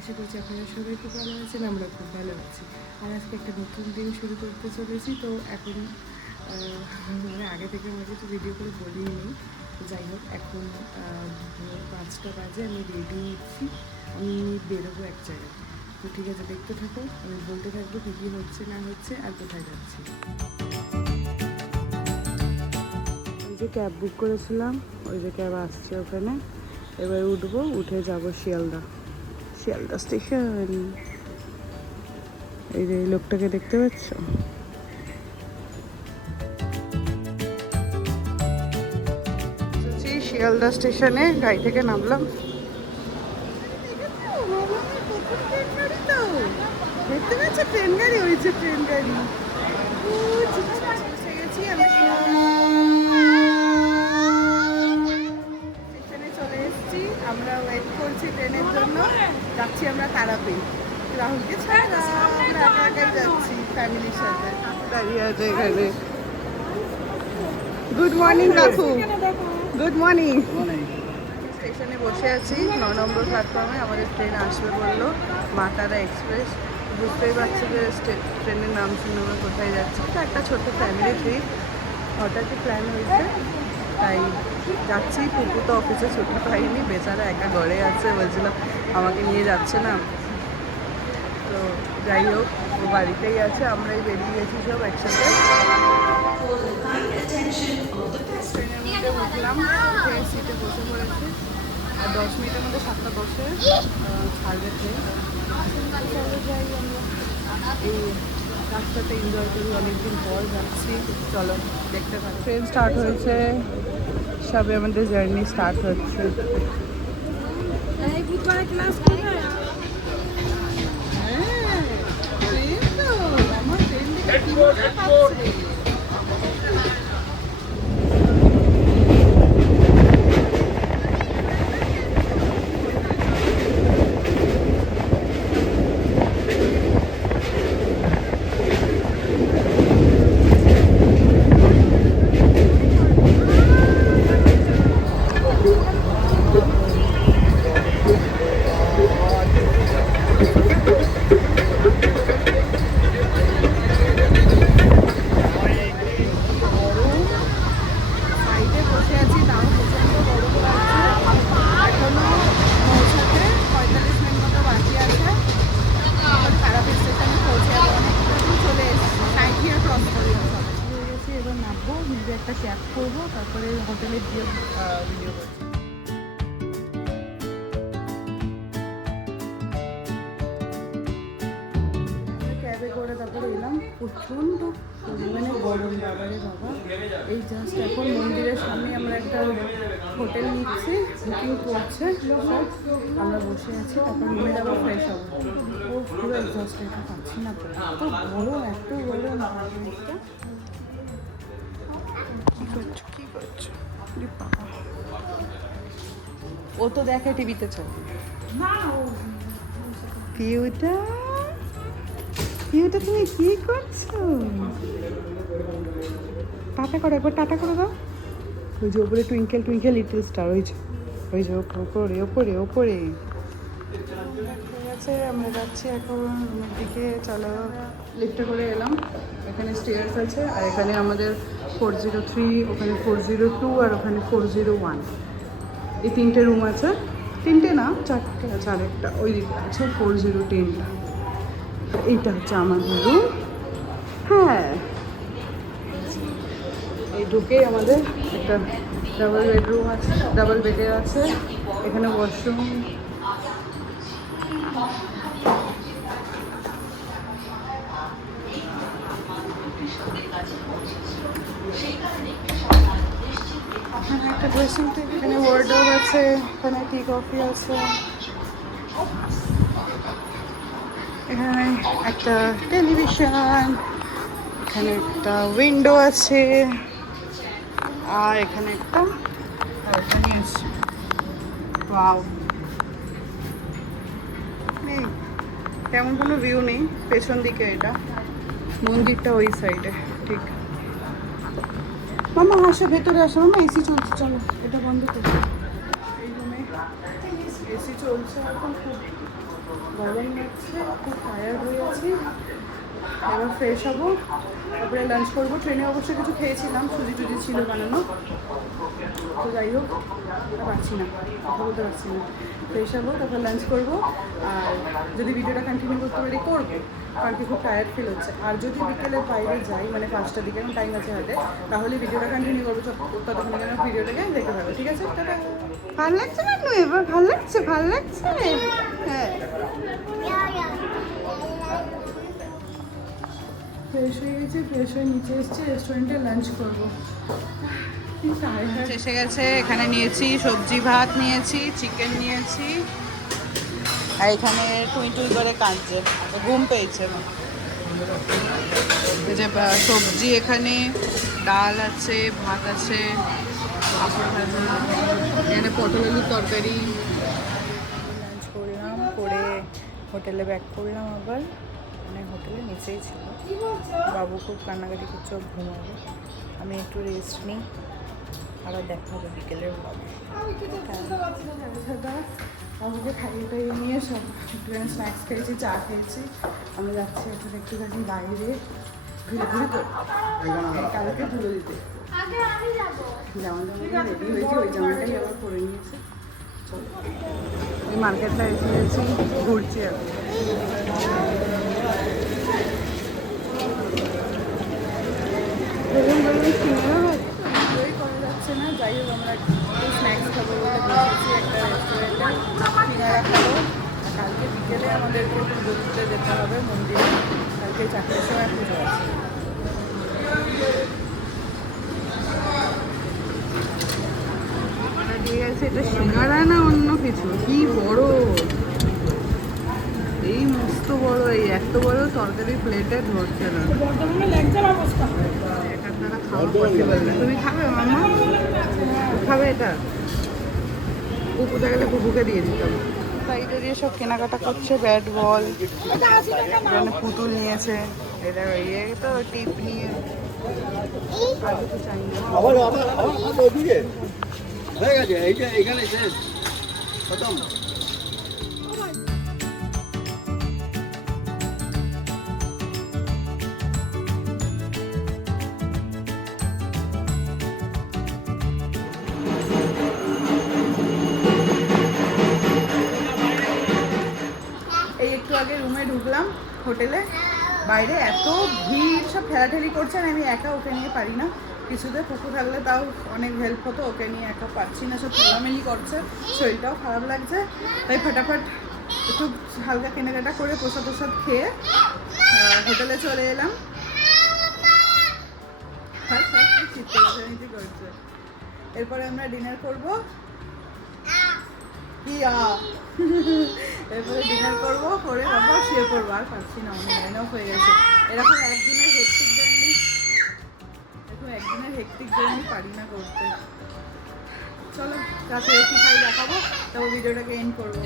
আশা করছি আপনারা সবাই খুব ভালো আছেন, আমরা খুব ভালো আছি। আর আজকে একটা নতুন দিন শুরু করতে চলেছি। তো এখন মানে আগে থেকে আমার কিছু ভিডিও করে বলিনি। যাই হোক, এখন 5টা বাজে, আমি রেডি হচ্ছি, আমি বেরোবো এক জায়গায়। তো ঠিক আছে, দেখতে থাকো, আমি বলতে থাকবো কী কী হচ্ছে না হচ্ছে আর কোথায় যাচ্ছি। ওই যে ক্যাব বুক করেছিলাম, ওই যে ক্যাব আসছে ওখানে, এবার উঠবো, উঠে যাব শিয়ালদা স্টেশন। এই যে লোকটাকে দেখতে পাচ্ছ, শিয়ালদা স্টেশনে গাড়ি থেকে নামলাম। দেখতে পাচ্ছ ট্রেন গাড়ি, ওই যে ট্রেন গাড়ি স্টেশনে চলে এসেছি। আমরা ওয়েট করছি ট্রেনের জন্য, যাচ্ছি আমরা তারাপীঠ। রাহুলকে ছাড়া আমরা একা একাই যাচ্ছি ফ্যামিলির সাথে। দাঁড়িয়ে আছে এখানে। গুড মর্নিং কাকু। Good morning. স্টেশনে বসে আছি 9 নম্বর প্ল্যাটফর্মে, আমাদের ট্রেন আসবে বললো, মা তারা এক্সপ্রেস। বুঝতেই পারছি যে ট্রেনের নাম শুনে আমরা কোথায় যাচ্ছি। এটা একটা ছোট্ট ফ্যামিলি ট্রিপ, হঠাৎই প্ল্যান হয়েছে, তাই যাচ্ছি। পুপু তো অফিসে ছুটি পাইনি, বেচারা একা ঘরে আছে, বলছিল আমাকে নিয়ে যাচ্ছে না। তো যাই হোক, ও বাড়িতেই আছে, আমরাই বেরিয়ে গেছি সব একসাথে। ট্রেনের মধ্যে উঠলাম, ট্রেন সিটে বসে পড়েছি। আর 10 মিনিটের মধ্যে 7:10 ছাড়বে ট্রেন। চলে যাই আমরা, এই রাস্তাতে এনজয় করি, অনেকদিন পর যাচ্ছি। চলো দেখতে পাচ্ছি, ট্রেন স্টার্ট হয়েছে, সবে আমাদের জার্নি স্টার্ট হচ্ছে। একটা ক্যাব করবো, তারপরে হোটেলে গিয়ে ভিডিও করছি। ক্যাবে করে তারপরে এলাম, প্রচণ্ড পরিমাণে গরম, বাবারে বাবা। এই জাস্ট এখন মন্দিরের সামনে আমরা একটা হোটেল নিচ্ছি, বুকিং করছে সব, আমরা বসে আছি, তারপর রুমে যাবো, ফ্রেশ হবো। ও পুরো এক্সস্ট, এটা পাচ্ছি না, এত গরম, এত গরম। কি করছো? ও তো দেখে টিভিতে চলে। পিউটা তুমি কি করছো? টাটা করো একবার, টাটা করে দাও। ওই যে ওপরে টুইঙ্কেল টুইঙ্কেল লিটল স্টার, ওই যে ওপরে ওপরে ওপরে। ঠিক আছে, আমরা যাচ্ছি এখন রুমের দিকে। চলো, লিফটে করে এলাম, এখানে স্টেয়ার্স আছে, আর এখানে আমাদের 403, ওখানে 402, আর ওখানে 401, এই 3টে রুম আছে। 3টে না, 4টে আছে, আরেকটা ওই দিকে আছে 4010টা। এইটা হচ্ছে আমাদের রুম। হ্যাঁ, এই ঢুকেই আমাদের একটা ডাবল বেডরুম আছে, ডাবল বেডের আছে, এখানে ওয়াশরুম। এখানে একটা ড্রেসিং টেবিল, এখানে ওয়ার্ডরোব আছে, এখানে টি কফি আছে, এখানে একটা টেলিভিশন, এখানে একটা উইন্ডো আছে, আর এখানে একটা ব্যালকনি আছে। ওয়াও, নেই তেমন কোনো ভিউ নেই, পেছন দিকে এটা মন্দিরটা, ওই সাইডে। ঠিক মামা আসো, ভেতরে আসো মামা, এসি চলছে, চলো এটা বন্ধ করো। এই রুমে এসি চলছে এখন, খুব গরম লাগছে, খুব টায়ার্ড হয়ে আছি। এবার ফ্রেশ হবো, তারপরে লাঞ্চ করবো। ট্রেনে অবশ্যই কিছু খেয়েছিলাম, সুজি টুজি ছিল বানানো। তো যাই হোক, আর পারছি না, কথা বলতে পারছি না। ফ্রেশ হবো, তারপর লাঞ্চ করবো। আর যদি ভিডিওটা কন্টিনিউ করতে পারি করবো, কারণ কি খুব টায়ার্ড ফিল হচ্ছে। আর যদি বিকেলে বাইরে যাই, মানে 5টার দিকে এখন টাইম আছে হাতে, তাহলে ভিডিওটা কন্টিনিউ করবো। ততক্ষণ যেন ভিডিওটাকে দেখতে পাবো, ঠিক আছে? টাটা। ভালো লাগছে না নু? এবার ভালো লাগছে, ভালো লাগছে। হ্যাঁ, ফ্রেশ হয়ে গেছি, ফ্রেশ হয়ে নিচে এসেছি, রেস্টুরেন্টে লাঞ্চ করবো। এসে গেছে, এখানে নিয়েছি সবজি ভাত, নিয়েছি চিকেন, নিয়েছি। আর এখানে টুই টুই করে কাঁদছে, ঘুম পেয়েছে। এই যে সবজি, এখানে ডাল আছে, ভাত আছে, পাঁপড় ভাজা, এখানে পটল আলুর তরকারি। লাঞ্চ করলাম, করে হোটেলে ব্যাক করলাম আবার। মানে হোটেলে নিচেই ছিল। বাবু খুব কান্নাকাটি করছে, ঘুমাবে। আমি একটু রেস্ট নিই, আবার দেখা হবে বিকেলের ব্লগে। বাবুকে খাইয়ে টাইয়ে নিয়ে সব একটুখানি স্ন্যাক্স খেয়েছি, চা খেয়েছি। আমি যাচ্ছি এখন একটুখানি বাইরে ঘুরে ঘুরে কালকে ধুলো দিতে। জামাটা রেডি হয়েছি, ওই জামাটাই আবার পরে নিয়েছে। চলো, ওই মার্কেটটা এসে গেছি, ঘুরছি এখন। এনজয় করা যাচ্ছে না। যাই হোক, আমরা স্ন্যাক্স খাবো বলে বসেছি একটা রেস্টুরেন্টে, সিঙ্গারা খাবো। কালকে বিকেলে আমাদেরকে পুজো দিতে যেতে হবে মন্দিরে। কালকে 4টার সময় পুজো আছে। ঠিক আছে, এটা সিঙ্গারা না অন্য কিছু? কি বড়, এই মস্ত বড়, এই এত বড় তরকারি প্লেটে ধরছে না। তুমি খাবে মামা? খাবে এটা? পুকুতে গেলে পুকুকে দিয়ে দিতাম। সাইডে দিয়ে সব কেনাকাটা করছে, ব্যাট বল, এখানে পুতুল নিয়েছে। এটা ইয়ে তো টিপ নিয়ে আর কিছু চাই না। হয়ে গেছে, এইটা এখানে শেষ খতম। এই একটু আগে রুমে ঢুকলাম হোটেলে, বাইরে এত ভিড়, সব ঠেলাঠেলি করছেন। আমি একা ওকে নিয়ে পারি না কিছুতে। পুকুর থাকলে তাও অনেক হেল্প হতো, ওকে নিয়ে একা পারছি না। সব ঠেলামেলি করছে, শরীরটাও খারাপ লাগছে। তাই ফটাফট একটু হালকা কেনাকাটা করে প্রসাদ প্রসাদ খেয়ে হোটেলে চলে এলাম। চিত্তরাজনীতি করছে। এরপরে আমরা ডিনার করবো। কি এরপরে ডিনার করবো, করে তারপর শুয়ে পড়বো। আর পারছি না, অনেক লাইন অফ হয়ে গেছে। এরকম একদিনের হেক্টিক জার্নি পারি না করতে। চলো রাতে কি খাই দেখাবো, তারপর ভিডিওটাকে এন্ড করবো।